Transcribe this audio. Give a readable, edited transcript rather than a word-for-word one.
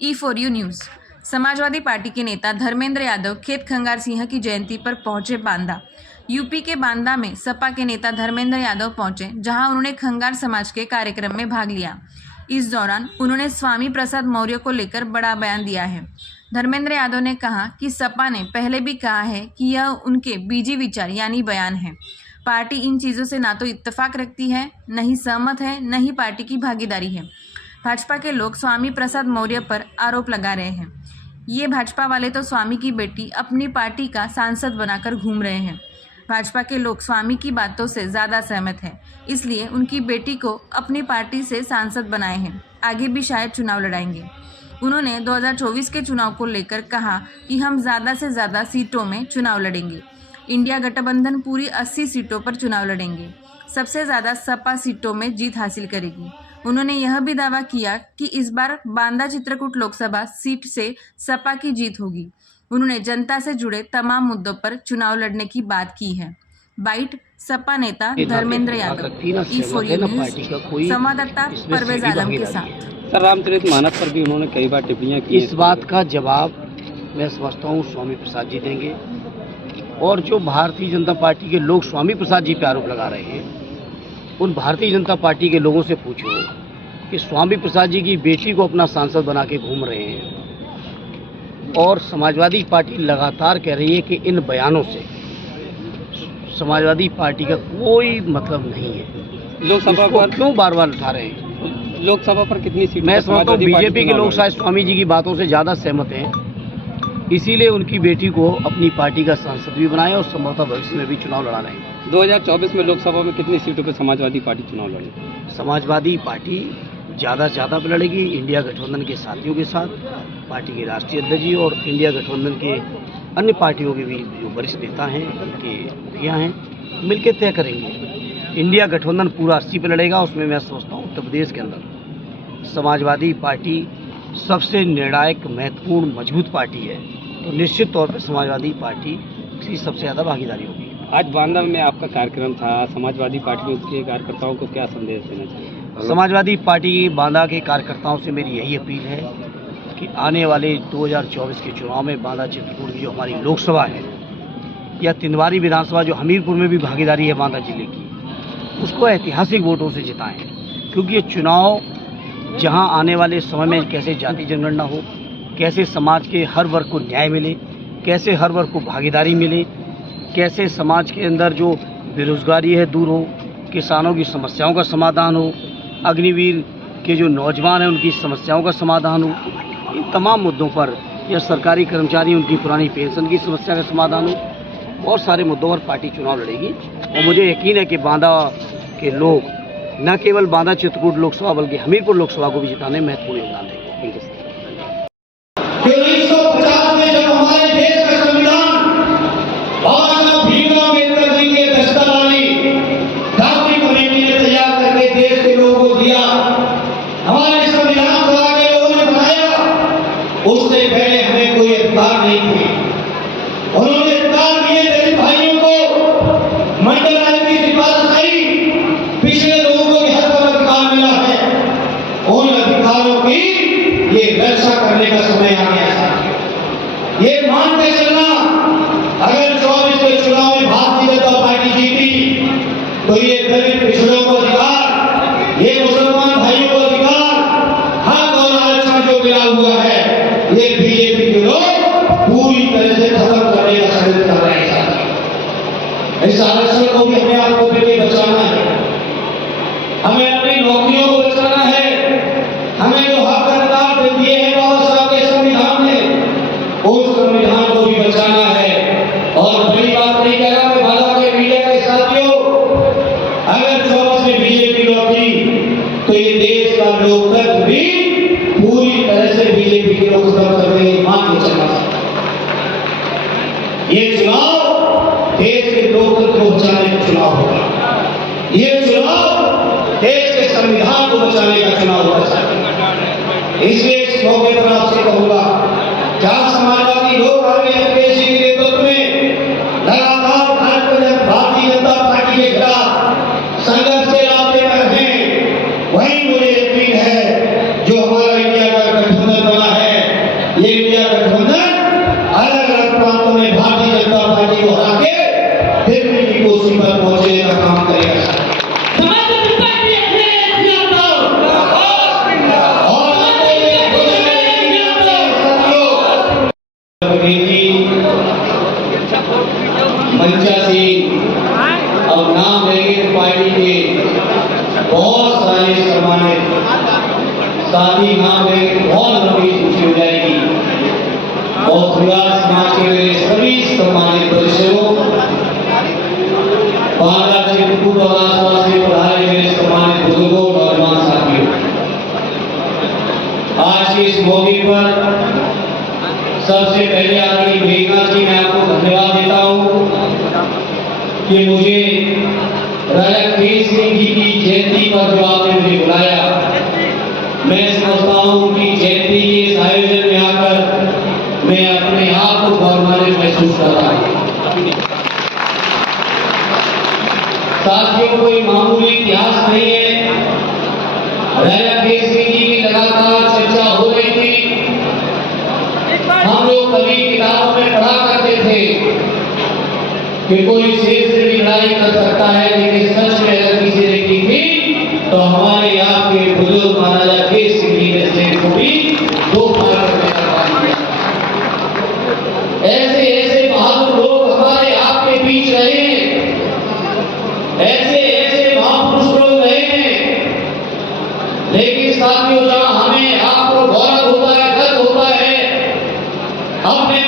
E4U news. Samajwadi party के नेता धर्मेंद्र यादव खेत खंगार सिंह की जयंती पर पहुंचे बांदा। यूपी के बांदा में सपा के नेता धर्मेंद्र यादव पहुंचे, जहां उन्होंने खंगार समाज के कार्यक्रम में भाग लिया। इस दौरान उन्होंने स्वामी प्रसाद मौर्य को लेकर बड़ा बयान दिया है। धर्मेंद्र यादव ने कहा कि सपा ने पहले भी कहा है कि यह उनके बीजी विचार यानी बयान है। पार्टी इन चीज़ों से ना तो इत्तेफाक रखती है, न ही सहमत है, न ही पार्टी की भागीदारी है। भाजपा के लोग स्वामी प्रसाद मौर्य पर आरोप लगा रहे हैं। ये भाजपा वाले तो स्वामी की बेटी अपनी पार्टी का सांसद बनाकर घूम रहे हैं। भाजपा के लोग स्वामी की बातों से ज़्यादा सहमत हैं, इसलिए उनकी बेटी को अपनी पार्टी से सांसद बनाए हैं। आगे भी शायद चुनाव लड़ाएंगे। उन्होंने 2024 के चुनाव को लेकर कहा कि हम ज़्यादा से ज़्यादा सीटों में चुनाव लड़ेंगे। इंडिया गठबंधन पूरी 80 सीटों पर चुनाव लड़ेंगे। सबसे ज़्यादा सपा सीटों में जीत हासिल करेगी। उन्होंने यह भी दावा किया कि इस बार बांदा चित्रकूट लोकसभा सीट से सपा की जीत होगी। उन्होंने जनता से जुड़े तमाम मुद्दों पर चुनाव लड़ने की बात की है। बाइट सपा नेता धर्मेंद्र यादव, E4U न्यूज़, संवाददाता परवेज आलम के साथ। सर, रामचरितमानस पर भी उन्होंने कई बार टिप्पणियां की। इस बात का जवाब मैं समझता हूँ स्वामी प्रसाद जी देंगे। और जो भारतीय जनता पार्टी के लोग स्वामी प्रसाद जी पे आरोप लगा रहे हैं, उन भारतीय जनता पार्टी के लोगों से पूछो कि स्वामी प्रसाद जी की बेटी को अपना सांसद बना के घूम रहे हैं। और समाजवादी पार्टी लगातार कह रही है कि इन बयानों से समाजवादी पार्टी का कोई मतलब नहीं है। लोकसभा पर क्यों बार बार उठा रहे हैं? लोकसभा पर कितनी सीट? मैं समझता हूँ बीजेपी के लोग शायद स्वामी जी की बातों से ज़्यादा सहमत हैं, इसीलिए उनकी बेटी को अपनी पार्टी का सांसद भी बनाए और संभवतः भविष्य में भी चुनाव लड़ा रहे हैं। 2024 में लोकसभा में कितनी सीटों पर समाजवादी पार्टी चुनाव लड़ेगी? समाजवादी पार्टी ज़्यादा पे लड़ेगी इंडिया गठबंधन के साथियों के साथ। पार्टी के राष्ट्रीय अध्यक्ष जी और इंडिया गठबंधन के अन्य पार्टियों के भी जो वरिष्ठ नेता हैं, उनके मुखिया हैं, मिलकर तय करेंगे। इंडिया गठबंधन पूरा 80 पे लड़ेगा। उसमें मैं समझता हूँ उत्तर प्रदेश के अंदर समाजवादी पार्टी सबसे निर्णायक, महत्वपूर्ण, मजबूत पार्टी है, तो निश्चित तौर पर समाजवादी पार्टी की सबसे ज़्यादा भागीदारी होगी। आज बांदा में आपका कार्यक्रम था, समाजवादी पार्टी के कार्यकर्ताओं को क्या संदेश देना चाहिए? समाजवादी पार्टी बांदा के कार्यकर्ताओं से मेरी यही अपील है कि आने वाले 2024 के चुनाव में बांदा चित्रकूट की जो हमारी लोकसभा है या तिंदवारी विधानसभा जो हमीरपुर में भी भागीदारी है बांदा जिले की, उसको ऐतिहासिक वोटों से जिताएं। क्योंकि ये चुनाव जहां आने वाले समय में कैसे जाति जनगणना हो, कैसे समाज के हर वर्ग को न्याय मिले, कैसे हर वर्ग को भागीदारी मिले, कैसे समाज के अंदर जो बेरोजगारी है दूर हो, किसानों की समस्याओं का समाधान हो, अग्निवीर के जो नौजवान हैं उनकी समस्याओं का समाधान हो, इन तमाम मुद्दों पर, या सरकारी कर्मचारी उनकी पुरानी पेंशन की समस्या का समाधान हो, बहुत सारे मुद्दों पर पार्टी चुनाव लड़ेगी। और मुझे यकीन है कि बांदा के लोग न केवल बांदा चित्रकूट लोकसभा बल्कि हमीरपुर लोकसभा को भी जिताने में महत्वपूर्ण योगदान देंगे। 1950 में जब हमारे देश का संविधान बाबा भीमराव अम्बेडकर जी के दस्तक वाली दावरी कमेटी ने तैयार करके देश के लोगों को दिया, हमारे संविधान सभा के लोगों ने बनाया, उससे पहले हमें कोई अधिकार नहीं थे। उन्होंने अधिकार दिए दलित भाइयों को, मंडल आयोग की सिफारिश आई, पिछले लोगों को हर पर अधिकार मिला है। उन अधिकारों की ये रक्षा करने का समय आ गया है। ये मान के चलना, अगर 24 के चुनाव में भारतीय जनता पार्टी जीती तो ये दलित पिछड़ों को अधिकार, ये मुसलमान भाइयों को अधिकार, हक और आरक्षण जो मिला हुआ है, ये बीजेपी के लोग पूरी तरह से खत्म करने का षड्यंत्र कर रहे हैं। इस आरक्षण को भी हमें आपको देके बचाना है, हमें अपनी नौकरियों को बचाना है, हमें जो हक अधिकार दिए हैं बाबा साहब के संविधान ने, उस संविधान को भी बचाना है। और बड़ी बात नहीं कह रहा मैं बांदा के मीडिया के साथियों, अगर 24 में बीजेपी लौटी तो ये देश का लोकतंत्र भी पूरी तरह से बीजेपी के लोग खत्म कर देंगे। मान के चलना, ये चुनाव देश के लोकतंत्र को बचाने का चुनाव होगा। ये चुनाव देश के संविधान को बचाने का चुनाव होगा। इसलिए इस मौके पर आपसे कहूंगा, जहां समाजवादी लोग अखिलेश जी के नेतृत्व में लगातार भारतीय जनता पार्टी के खिलाफ संघर्ष से लाते रहे हैं, ये इंडिया गठबंधन अलग अलग प्रांतों में भारतीय जनता पार्टी को हरा के दिल्ली की कुर्सी पर पहुंचने का काम करेगा। समाजवादी पार्टी अपने मंचा से अब नाम लेंगे पार्टी के बहुत सारे सम्मानित साथी नाम लेंगे, बहुत लंबी सूची हो जाएगी। और खंगार समाज के मेरे सभी सम्मानित सदस्यों, बांदा क्षेत्र विधानसभा से पधारे मेरे सम्मानित बुजुर्गों, नौजवान साथियों, आज के इस मौके पर सबसे पहले आदरणीय मेघनाथ जी, मैं आपको धन्यवाद देता हूँ कि मुझे राजा केसरी सिंह जी की जयंती पर जो आपने मुझे बुलाया, मैं समझता हूँ कि जयंती के इस आयोजन में आकर मैं अपने आप को गौरवान्वित महसूस कर रहा हूँ। साथियों, कोई मामूली इतिहास नहीं है। राजा केसरी जी की लगातार चर्चा हो रही थी। हम लोग कभी किताबों में पढ़ा करते थे कि कोई शेर से भी लड़ाई कर सकता है, लेकिन सच में अगर किसी ने की थी तो हमारे यहाँ के बुजुर्ग महाराजा केसरी जी ने शेर को भी दो मार करने का काम किया। ऐसे ऐसे बहादुर लोग हमारे आपके बीच रहे हैं, ऐसे ऐसे महापुरुष लोग रहे हैं, लेकिन साथियों, जहाँ हमें आपको गौरव होता है, गर्व होता है, अपने